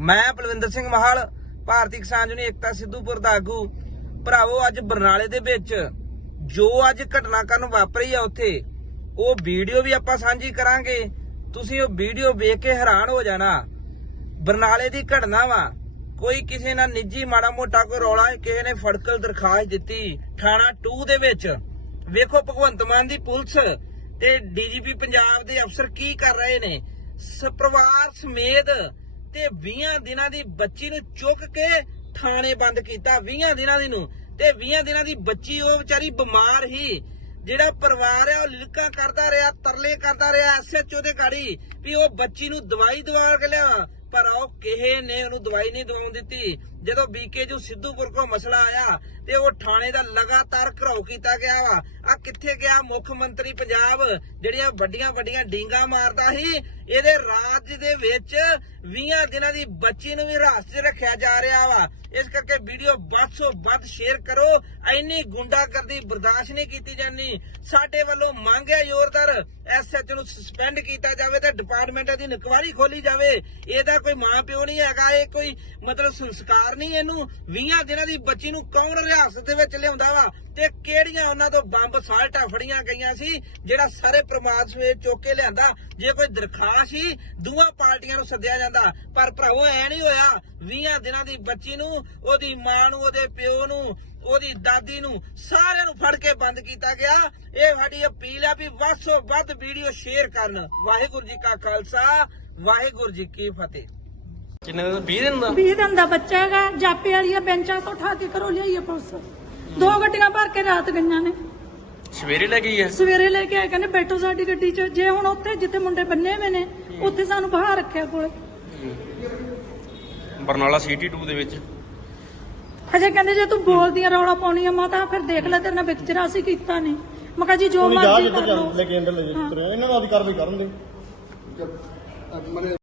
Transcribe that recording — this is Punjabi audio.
ਮੈਂ ਬਲਵਿੰਦਰ ਸਿੰਘ ਮਹਾਲ, ਭਾਰਤੀ ਕਿਸਾਨ ਯੂਨੀਅਨ ਏਕਤਾ ਸਿੱਧੂਪੁਰ ਦਾ ਆਗੂ। ਭਰਾਵੋ, ਅੱਜ ਬਰਨਾਲੇ ਦੇ ਵਿੱਚ ਜੋ ਅੱਜ ਘਟਨਾਕ੍ਰਮ ਵਾਪਰੀ ਆ ਉੱਥੇ, ਉਹ ਵੀਡੀਓ ਵੀ ਆਪਾਂ ਸਾਂਝੀ ਕਰਾਂਗੇ। ਤੁਸੀਂ ਉਹ ਵੀਡੀਓ ਵੇਖ ਕੇ ਹੈਰਾਨ ਹੋ ਜਾਣਾ। ਬਰਨਾਲੇ ਦੀ ਘਟਨਾ ਵਾ, ਕੋਈ ਕਿਸੇ ਨਾਲ ਨਿੱਜੀ ਮਾੜਾ ਮੋਟਾ ਕੋਈ ਰੌਲਾ, ਕਿਸੇ ਨੇ ਫੜਕਲ ਦਰਖਾਸਤ ਦਿੱਤੀ ਥਾਣਾ 2 ਦੇ ਵਿੱਚ। ਵੇਖੋ, ਭਗਵੰਤ ਮਾਨ ਦੀ ਪੁਲਿਸ ਤੇ ਡੀਜੀਪੀ ਪੰਜਾਬ ਦੇ ਅਫਸਰ ਕੀ ਕਰ ਰਹੇ ਨੇ? ਸ- ਸਮੇਤ ਤੇ 20 ਦਿਨਾਂ ਦੀ ਬੱਚੀ ਨੂੰ ਚੁੱਕ ਕੇ ਥਾਣੇ ਬੰਦ ਕੀਤਾ 20 ਦਿਨਾਂ ਦੀ ਨੂੰ। ਤੇ 20 ਦਿਨਾਂ ਦੀ ਬੱਚੀ ਉਹ ਵਿਚਾਰੀ ਬਿਮਾਰ ਹੀ, ਜਿਹੜਾ ਪਰਿਵਾਰ ਹੈ ਉਹ ਲਿਲਕਾ ਕਰਦਾ ਰਿਹਾ, ਤਰਲੇ ਕਰਦਾ ਰਿਹਾ ਐਸਐਚਓ ਦੇ ਗਾੜੀ, ਵੀ ਉਹ ਬੱਚੀ ਨੂੰ ਦਵਾਈ ਦਵਾ ਕੇ ਲਿਆ ਪਰ ਉਹ ਕਿਸੇ ਨੇ ਉਹਨੂੰ ਦਵਾਈ ਨਹੀਂ ਦਵਾਉਣ ਦਿੱਤੀ। ਜਦੋਂ ਬੀਕੇਜੂ ਸਿੱਧੂਪੁਰ ਕੋ ਮਸਲਾ ਆਇਆ ਤੇ ਉਹ ਥਾਣੇ ਦਾ ਲਗਾਤਾਰ ਘਰਾਓ ਕੀਤਾ ਗਿਆ ਵਾ। ਆ ਕਿੱਥੇ ਗਿਆ? ਮੁੱਖ ਮੰਤਰੀ ਪੰਜਾਬ, ਜਿਹੜੀਆਂ ਵੱਡੀਆਂ ਵੱਡੀਆਂ ਡੀਂਗਾ ਮਾਰਦਾ ਸੀ, ਇਹਦੇ ਰਾਜ ਦੇ ਵਿੱਚ 20 ਦਿਨਾਂ ਦੀ ਬੱਚੀ ਨੂੰ ਵੀ ਹਿਰਾਸਤ 'ਚ ਰੱਖਿਆ ਜਾ ਰਿਹਾ ਵਾ। ਇਸ ਕਰਕੇ ਵੀਡੀਓ ਵੱਧ ਤੋਂ ਵੱਧ ਸ਼ੇਅਰ ਕਰੋ। ਐਨੀ ਗੁੰਡਾਗਰਦੀ ਬਰਦਾਸ਼ਤ ਨਹੀਂ ਕੀਤੀ ਜਾਨੀ ਸਾਡੇ ਵੱਲੋਂ ਮੰਗ ਹੈ ਜ਼ੋਰਦਾਰ ਐਸਐਚ ਨੂੰ ਸਸਪੈਂਡ ਕੀਤਾ ਜਾਵੇ ਤੇ ਡਿਪਾਰਟਮੈਂਟ ਦੀ ਇਨਕੁਆਰੀ ਖੋਲੀ ਜਾਵੇ। ਇਹਦਾ ਕੋਈ ਮਾਂ ਪਿਓ ਨਹੀਂ ਹੈਗਾ, ਇਹ ਕੋਈ ਮਤਲਬ ਸੰਸਕਾਰ ਨਹੀਂ ਇਹਨੂੰ 20 ਦਿਨਾਂ ਦੀ ਬੱਚੀ ਨੂੰ ਕੌਣ ਰਿਹਾਸਤ ਦੇ ਵਿੱਚ ਲਿਆਉਂਦਾ ਵਾ? ਤੇ ਕਿਹੜੀਆਂ ਉਹਨਾਂ ਤੋਂ ਬੰਬ ਸਾਲਟਾਂ ਫੜੀਆਂ ਗਈਆਂ ਸੀ, ਜਿਹੜਾ ਸਾਰੇ ਪ੍ਰਮਾਦ ਸਮੇਤ ਚੁੱਕ ਕੇ ਲਿਆਂਦਾ? ਜੇ ਕੋਈ ਦਰਖਾਸਤ ਸੀ ਦੋਵਾਂ ਪਾਰਟੀਆਂ ਨੂੰ ਸੱਦਿਆ ਜਾਂਦਾ, ਪਰ ਭਰਾਵੋ, ਐ ਨਹੀਂ ਹੋਇਆ। 20 ਦਿਨਾਂ ਦੀ ਬੱਚੀ ਨੂੰ, ਉਹਦੀ ਮਾਂ ਨੂੰ, ਉਹਦੇ ਪਿਓ ਨੂੰ, ਉਹਦੀ ਦਾਦੀ ਨੂੰ ਸਾਰਿਆਂ ਨੂੰ ਫੜ ਕੇ ਬੰਦ ਕੀਤਾ ਗਿਆ। ਇਹ ਸਾਡੀ ਅਪੀਲ ਆ ਵੀ ਵੱਧ ਤੋਂ ਵੱਧ ਵੀਡੀਓ ਸ਼ੇਅਰ ਕਰਨ। ਵਾਹਿਗੁਰੂ ਜੀ ਕਾ ਖਾਲਸਾ, ਵਾਹਿਗੁਰੂ ਜੀ ਕੀ ਫਤਿਹ। ਕਿੰਨੇ ਦਿਨ 20 ਦਿਨ ਦਾ? 20 ਦਿਨ ਦਾ ਬੱਚਾ ਹੈਗਾ ਜਾਪੇ ਵਾਲੀਆਂ ਬੈਂਚਾਂ ਤੋਂ ਉਠਾ ਕੇ ਘਰੋਂ ਲਿਆਈ ਆ ਪੁਲਿਸ। ਦੋ ਗੱਡੀਆਂ ਭਰ ਕੇ ਰਾਤ ਗਈਆਂ ਨੇ। ਸਵੇਰੇ ਲੈ ਗਈ ਹੈ? ਸਵੇਰੇ ਲੈ ਕੇ ਆਏ ਕਹਿੰਦੇ ਬੈਠੋ ਸਾਡੀ ਗੱਡੀ 'ਚ। ਜੇ ਹੁਣ ਉੱਥੇ ਜਿੱਥੇ ਮੁੰਡੇ ਬੰਨੇ ਹੋਏ ਨੇ ਉੱਥੇ ਸਾਨੂੰ ਬਾਹਰ ਰੱਖਿਆ ਕੋਲੇ। ਬਰਨਾਲਾ ਸਿਟੀ 2 ਦੇ ਵਿੱਚ। ਅਜੇ ਕਹਿੰਦੇ ਜੇ ਤੂੰ ਬੋਲਦੀ ਆ ਰੌਲਾ ਪਾਉਣੀ ਆ ਮਾਤਾ ਫਿਰ ਦੇਖ ਲੈ ਤੇਰੇ ਨਾਲ ਵਿਕਚਰਾ ਅਸੀਂ ਕੀਤਾ ਨਹੀਂ ਮੈਂ ਕਿਹਾ ਜੀ ਜੋ ਮਰਜ਼ੀ ਕਰ ਲਓ। ਲੈ ਕੇ ਅੰਦਰ ਲੈ ਜਾ ਤੁਰਿਆ। ਇਹਨਾਂ ਨੂੰ ਆਪਦੀ ਕਾਰਵਾਈ ਕਰਨ ਦੇ।